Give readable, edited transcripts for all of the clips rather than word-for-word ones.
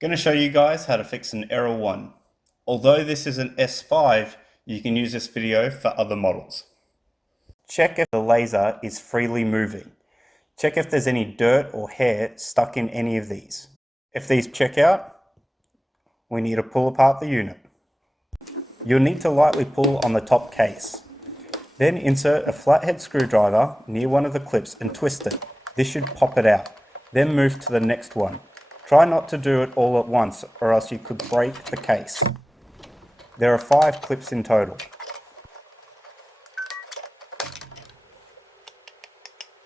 Going to show you guys how to fix an error 1. Although this is an S5, you can use this video for other models. Check if the laser is freely moving. Check if there's any dirt or hair stuck in any of these. If these check out, we need to pull apart the unit. You'll need to lightly pull on the top case. Then insert a flathead screwdriver near one of the clips and twist it. This should pop it out. Then move to the next one. Try not to do it all at once or else you could break the case. There are 5 clips in total.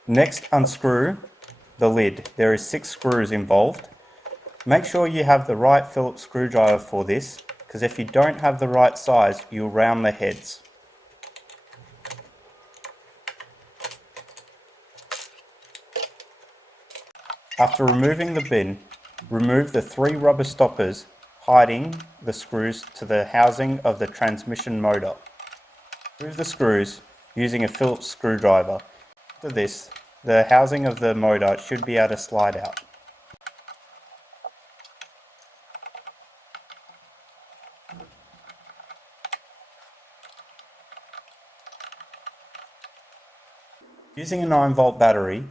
Next, unscrew the lid. There is 6 screws involved. Make sure you have the right Phillips screwdriver for this, because if you don't have the right size, you'll round the heads. After removing the bin, remove the 3 rubber stoppers hiding the screws to the housing of the transmission motor. Remove the screws using a Phillips screwdriver. After this, the housing of the motor should be able to slide out. Using a 9-volt battery,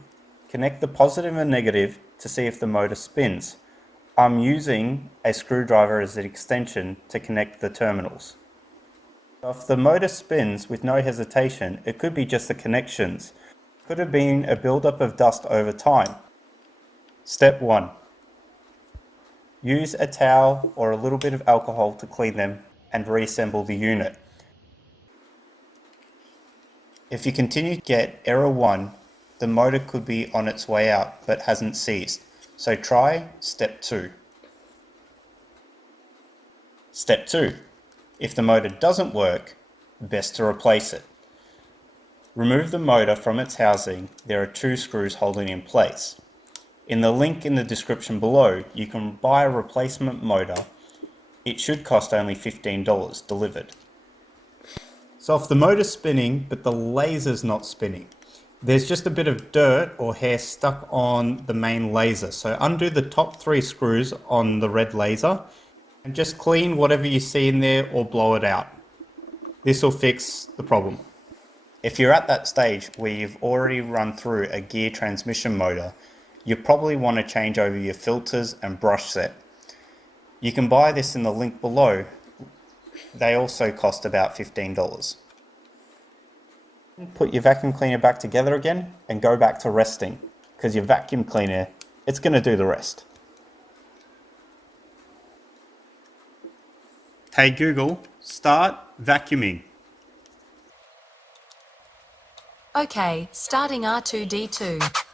connect the positive and negative to see if the motor spins. I'm using a screwdriver as an extension to connect the terminals. If the motor spins with no hesitation, it could be just the connections. It could have been a buildup of dust over time. Step 1. Use a towel or a little bit of alcohol to clean them and reassemble the unit. If you continue to get error 1, the motor could be on its way out but hasn't ceased. So try step 2. Step 2. If the motor doesn't work, best to replace it. Remove the motor from its housing. There are 2 screws holding it in place. In the link in the description below, you can buy a replacement motor. It should cost only $15 delivered. So if the motor's spinning but the laser's not spinning, there's just a bit of dirt or hair stuck on the main laser. So undo the top 3 screws on the red laser and just clean whatever you see in there or blow it out. This will fix the problem. If you're at that stage where you've already run through a gear transmission motor, you probably want to change over your filters and brush set. You can buy this in the link below. They also cost about $15. Put your vacuum cleaner back together again and go back to resting, because your vacuum cleaner, it's going to do the rest. Hey Google, start vacuuming. Okay, starting R2-D2.